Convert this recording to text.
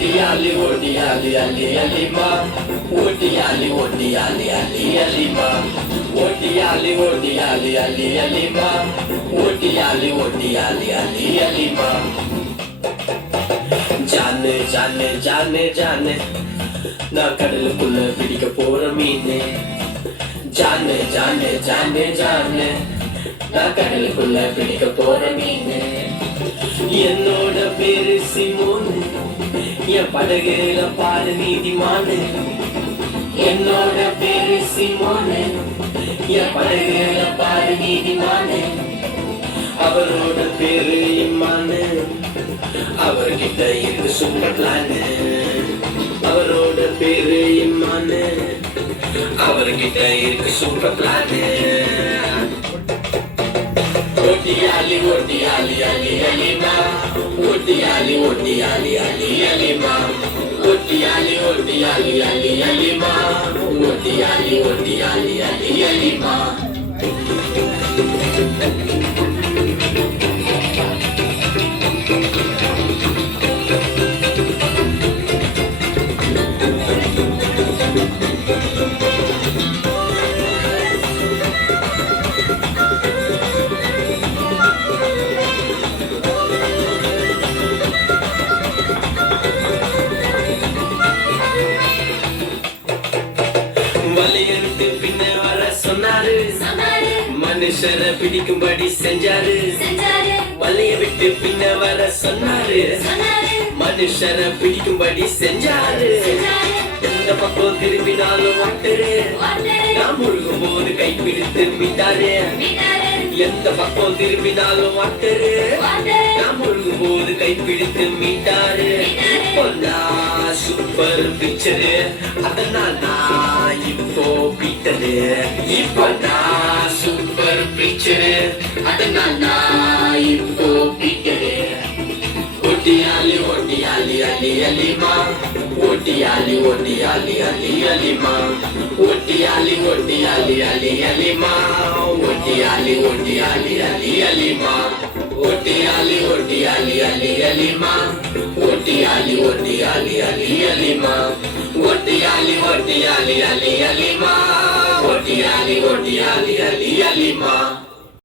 ஒட்டியாலி ஒட்டியாலி அலி அலிமா ஒட்டியாலி ஒட்டியாலி அலி அலிமா ஒட்டியாலி ஒட்டியாலி அலி அலிமா ஒட்டியாலி ஒட்டியாலி அலி அலிமா ஜானு ஜானு ஜானு ஜானு நான் கடலுக்குள்ள பிடிக்க போற மீனு ஜானு ஜானு ஜானு ஜானு நான் கடலுக்குள்ள பிடிக்க போற மீனு என்னோட பேரு சிமோ என் படகுல பாரு நீதிமானு என்னோட பேரு சிமோனு என் படகுல பாரு நீதிமானு அவரோட பேரு இம்மானு அவர்கிட்ட இருந்து சூப்பர் அவரோட பேரு இம்மானு அவர்கிட்ட இருக்கு சூப்பர் பிளான் ஒட்டியாலி ஒட்டியாலி அலி அலிமா ஒட்டியாலி ஒட்டியாலி ಅಲಿಮಾ ಒಟ್ಟಿಯಾಲಿ ಒಟ್ಟಿಯಾಲಿ ಅಲಿ ಅಲಿಮಾ ಒಟ್ಟಿಯಾಲಿ ಒಟ್ಟಿಯಾಲಿ ಅಲಿ ಅಲಿಮಾ சொன்னாரு. மனுஷரை பிடிக்கும்படி செஞ்சாரு. வலைய விட்டு பின்ன வர சொன்னாரு. மனுஷரை பிடிக்கும்படி செஞ்சாரு. எந்த பக்கம் திரும்பினாலும் நான் முழுகும் போது கை பிடித்து மீட்டாரு. மீட்டாரு. எந்த பக்கம் திரும்பினாலும் வாட்டரு நான் முழுகும் போது கை பிடித்து மீட்டாரு. இப்போ சூப்பர் பிக்சரு அதனால் நான் இப்போ பீட்டரு இப்போ நான் சூப்பர் பிக்சரு அதனால் நான் ஒட்டியாலி ஒட்டியாலி அலி அலிமா ஒட்டியாலி ஒட்டியாலி அலி அலிமா ஒட்டியாலி ஒட்டியாலி அலி அலிமா ஒட்டியாலி ஒட்டியாலி அலி அலிமா ஒட்டியாலி ஒட்டியாலி அலி அலிமா ஒட்டியாலி ஒட்டியாலி அலி அலிமா ஒட்டியாலி ஒட்டியாலி அலி அலிமா ஒட்டியாலி ஒட்டியாலி அலி அலிமா